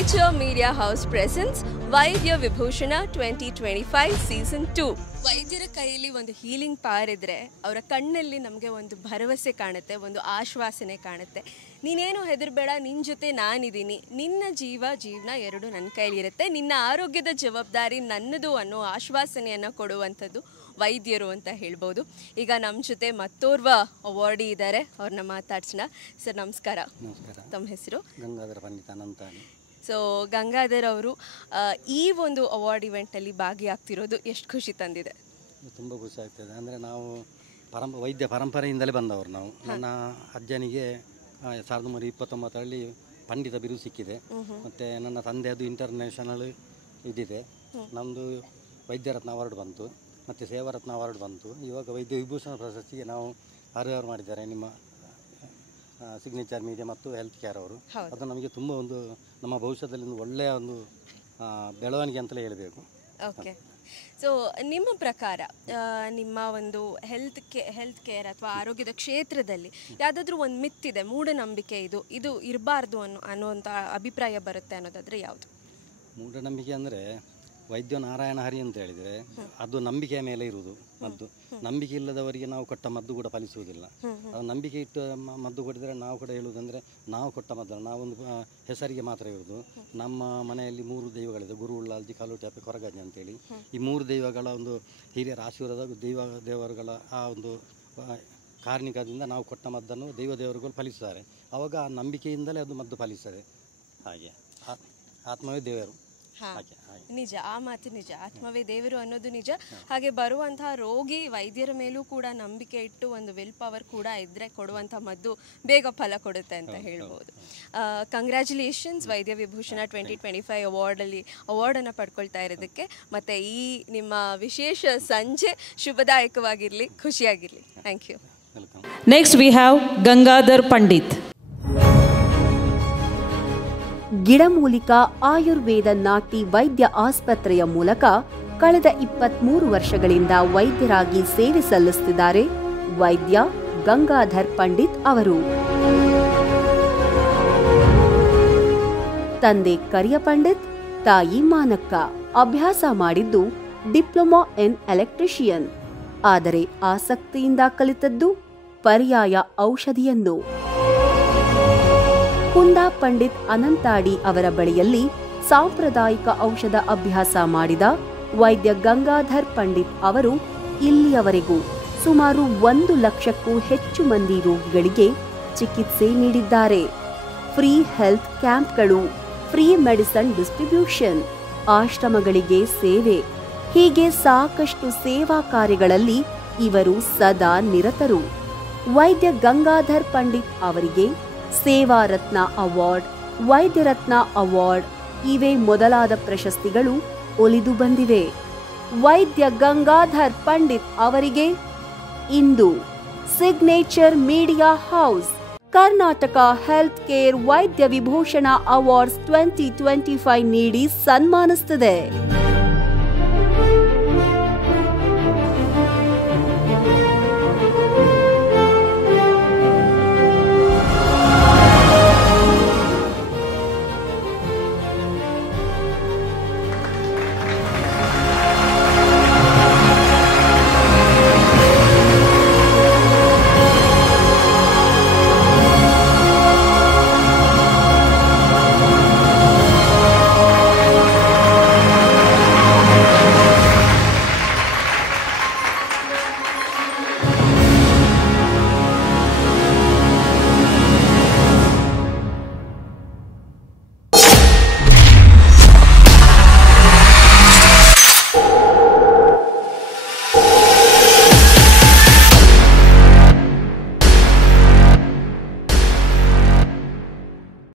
Signature Media House presents Vaidya Vibhushana 2025 Season 2. ವೈದ್ಯರ ಕೈಯಲ್ಲಿ ಒಂದು ಹೀಲಿಂಗ್ ಪವರ್ ಇದ್ದರೆ ಅವರ ಕಣ್ಣಲ್ಲಿ ನಮಗೆ ಒಂದು ಭರವಸೆ ಕಾಣುತ್ತೆ, ಒಂದು ಆಶ್ವಾಸನೆ ಕಾಣುತ್ತೆ. ನೀನೇನು ಹೆದರಬೇಡ, ನಿನ್ನ ಜೊತೆ ನಾನಿದ್ದೀನಿ, ನಿನ್ನ ಜೀವನ ಎರಡು ನನ್ನ ಕೈಲಿರುತ್ತೆ, ನಿನ್ನ ಆರೋಗ್ಯದ ಜವಾಬ್ದಾರಿ ನನ್ನದು ಅನ್ನೋ ಆಶ್ವಾಸನೆಯನ್ನು ಕೊಡುವಂಥದ್ದು ವೈದ್ಯರು ಅಂತ ಹೇಳ್ಬೋದು. ಈಗ ನಮ್ಮ ಜೊತೆ ಮತ್ತೋರ್ವ ಅವಾರ್ಡಿ ಇದ್ದಾರೆ, ಅವ್ರನ್ನ ಮಾತಾಡ್ಸೋಣ. ಸರ್ ನಮಸ್ಕಾರ. ತಮ್ಮ ಹೆಸರು? ಗಂಗಾಧರ ಪಂಡಿತ ಅನಂತ. ಸೊ ಗಂಗಾಧರ್ ಅವರು ಈ ಒಂದು ಅವಾರ್ಡ್ ಇವೆಂಟಲ್ಲಿ ಭಾಗಿಯಾಗ್ತಿರೋದು ಎಷ್ಟು ಖುಷಿ ತಂದಿದೆ? ತುಂಬ ಖುಷಿ ಆಗ್ತದೆ. ಅಂದರೆ ನಾವು ವೈದ್ಯ ಪರಂಪರೆಯಿಂದಲೇ ಬಂದವರು. ನಾವು ನನ್ನ ಅಜ್ಜನಿಗೆ 1929ರಲ್ಲಿ ಪಂಡಿತ ಬಿರುದು ಸಿಕ್ಕಿದೆ. ಮತ್ತು ನನ್ನ ತಂದೆಯದು ಇಂಟರ್ನ್ಯಾಷನಲ್ ಇದಿದೆ. ನಮ್ಮದು ವೈದ್ಯರತ್ನ ಅವಾರ್ಡ್ ಬಂತು, ಮತ್ತು ಸೇವಾರತ್ನ ಅವಾರ್ಡ್ ಬಂತು. ಇವಾಗ ವೈದ್ಯ ವಿಭೂಷಣ ಪ್ರಶಸ್ತಿಗೆ ನಾವು ಅರ್ಹರು ಮಾಡಿದ್ದಾರೆ ನಿಮ್ಮ ಸಿಗ್ನೇಚರ್ ಮೀಡಿಯಾ ಮತ್ತು ಹೆಲ್ತ್ ಕೇರ್ ಅವರು. ಅದು ನಮಗೆ ತುಂಬ ಒಂದು ನಮ್ಮ ಭವಿಷ್ಯದಲ್ಲಿ ಒಂದು ಒಳ್ಳೆಯ ಒಂದು ಬೆಳವಣಿಗೆ ಅಂತಲೇ ಹೇಳಬೇಕು. ಓಕೆ, ಸೊ ನಿಮ್ಮ ಪ್ರಕಾರ ನಿಮ್ಮ ಒಂದು ಹೆಲ್ತ್ ಕೇರ್ ಅಥವಾ ಆರೋಗ್ಯದ ಕ್ಷೇತ್ರದಲ್ಲಿ ಯಾವುದಾದ್ರೂ ಒಂದು ಮಿತ್ತಿದೆ, ಮೂಢನಂಬಿಕೆ ಇದು ಇರಬಾರ್ದು ಅನ್ನುವಂಥ ಅಭಿಪ್ರಾಯ ಬರುತ್ತೆ ಅನ್ನೋದಾದರೆ ಯಾವುದು? ಮೂಢನಂಬಿಕೆ ಅಂದರೆ ವೈದ್ಯ ನಾರಾಯಣ ಹರಿ ಅಂತ ಹೇಳಿದರೆ ಅದು ನಂಬಿಕೆಯ ಮೇಲೆ ಇರುವುದು ಮದ್ದು. ನಂಬಿಕೆ ಇಲ್ಲದವರಿಗೆ ನಾವು ಕೊಟ್ಟ ಮದ್ದು ಕೂಡ ಫಲಿಸುವುದಿಲ್ಲ. ಅದು ನಂಬಿಕೆ ಇಟ್ಟು ಮದ್ದು ಕೊಟ್ಟಿದರೆ ನಾವು ಕೂಡ ಹೇಳುವುದಂದರೆ ನಾವು ಕೊಟ್ಟ ಮದ್ದು ನಾವೊಂದು ಹೆಸರಿಗೆ ಮಾತ್ರ ಇರುವುದು. ನಮ್ಮ ಮನೆಯಲ್ಲಿ 3 ದೈವಗಳಿದೆ, ಗುರು ಉಳ್ಳಾಲ್ಜಿ, ಕಲೋಟ್ಯಾಪೆ, ಕೊರಗಜ್ಜಿ ಅಂತೇಳಿ. ಈ 3 ದೈವಗಳ ಒಂದು ಹಿರಿಯರ ಆಶೀರ್ವಾದ, ದೇವರುಗಳ ಆ ಒಂದು ಕಾರಣಿಕದಿಂದ ನಾವು ಕೊಟ್ಟ ಮದ್ದನ್ನು ದೇವರುಗಳು ಫಲಿಸುತ್ತಾರೆ. ಆವಾಗ ಆ ನಂಬಿಕೆಯಿಂದಲೇ ಅದು ಮದ್ದು ಫಲಿಸ್ತದೆ. ಹಾಗೆ ಆತ್ಮವೇ ದೇವರು. ನಿಜ, ಆ ಮಾತು ನಿಜ. ಆತ್ಮವೇ ದೇವರು ಅನ್ನೋದು ನಿಜ. ಹಾಗೆ ಬರುವಂತಹ ರೋಗಿ ವೈದ್ಯರ ಮೇಲೂ ಕೂಡ ನಂಬಿಕೆ ಇಟ್ಟು ಒಂದು ವಿಲ್ ಪವರ್ ಕೂಡ ಇದ್ದರೆ ಕೊಡುವಂಥ ಮದ್ದು ಬೇಗ ಫಲ ಕೊಡುತ್ತೆ ಅಂತ ಹೇಳ್ಬೋದು. ಕಂಗ್ರ್ಯಾಚುಲೇಷನ್ಸ್ ವೈದ್ಯ ವಿಭೂಷಣ 2025 ಅವಾರ್ಡನ್ನು ಪಡ್ಕೊಳ್ತಾ ಇರೋದಕ್ಕೆ. ಮತ್ತು ಈ ನಿಮ್ಮ ವಿಶೇಷ ಸಂಜೆ ಶುಭದಾಯಕವಾಗಿರಲಿ, ಖುಷಿಯಾಗಿರಲಿ. Thank you. Next we have Gangadhar Pandit. ಗಿಡಮೂಲಿಕಾ ಆಯುರ್ವೇದ ನಾಟಿ ವೈದ್ಯ ಆಸ್ಪತ್ರೆಯ ಮೂಲಕ ಕಳೆದ 23 ವರ್ಷಗಳಿಂದ ವೈದ್ಯರಾಗಿ ಸೇವೆ ಸಲ್ಲಿಸುತ್ತಿದ್ದಾರೆ ವೈದ್ಯ ಗಂಗಾಧರ್ ಪಂಡಿತ್ ಅವರು. ತಂದೆ ಕರಿಯ ಪಂಡಿತ್, ತಾಯಿ ಮಾನಕ್ಕ. ಅಭ್ಯಾಸ ಮಾಡಿದ್ದು ಡಿಪ್ಲೊಮಾ ಇನ್ ಎಲೆಕ್ಟ್ರಿಷಿಯನ್. ಆದರೆ ಆಸಕ್ತಿಯಿಂದ ಕಲಿತದ್ದು ಪರ್ಯಾಯ ಔಷಧಿಯನ್ನು. ಕುಂದಾ ಪಂಡಿತ್ ಅನಂತಾಡಿ ಅವರ ಬಳಿಯಲ್ಲಿ ಸಾಂಪ್ರದಾಯಿಕ ಔಷಧ ಅಭ್ಯಾಸ ಮಾಡಿದ ವೈದ್ಯ ಗಂಗಾಧರ್ ಪಂಡಿತ್ ಅವರು ಇಲ್ಲಿಯವರೆಗೂ ಸುಮಾರು 1 ಲಕ್ಷಕ್ಕೂ ಹೆಚ್ಚು ಮಂದಿ ರೋಗಿಗಳಿಗೆ ಚಿಕಿತ್ಸೆ ನೀಡಿದ್ದಾರೆ. ಫ್ರೀ ಹೆಲ್ತ್ ಕ್ಯಾಂಪ್ಗಳು, ಫ್ರೀ ಮೆಡಿಸಿನ್ ಡಿಸ್ಟ್ರಿಬ್ಯೂಷನ್, ಆಶ್ರಮಗಳಿಗೆ ಸೇವೆ, ಹೀಗೆ ಸಾಕಷ್ಟು ಸೇವಾ ಕಾರ್ಯಗಳಲ್ಲಿ ಇವರು ಸದಾ ನಿರತರು. ವೈದ್ಯ ಗಂಗಾಧರ್ ಪಂಡಿತ್ ಅವರಿಗೆ ಸೇವಾ ರತ್ನ ಅವಾರ್ಡ್, ವೈದ್ಯರತ್ನ ಅವಾರ್ಡ್ ಇವೇ ಮೊದಲಾದ ಪ್ರಶಸ್ತಿಗಳು ಒಲಿದು ಬಂದಿವೆ. ವೈದ್ಯ ಗಂಗಾಧರ್ ಪಂಡಿತ್ ಅವರಿಗೆ ಇಂದು signature media house Karnataka health care Vaidya Vibhushana awards 2025 ನೀಡಿ ಸನ್ಮಾನಿಸುತ್ತದೆ.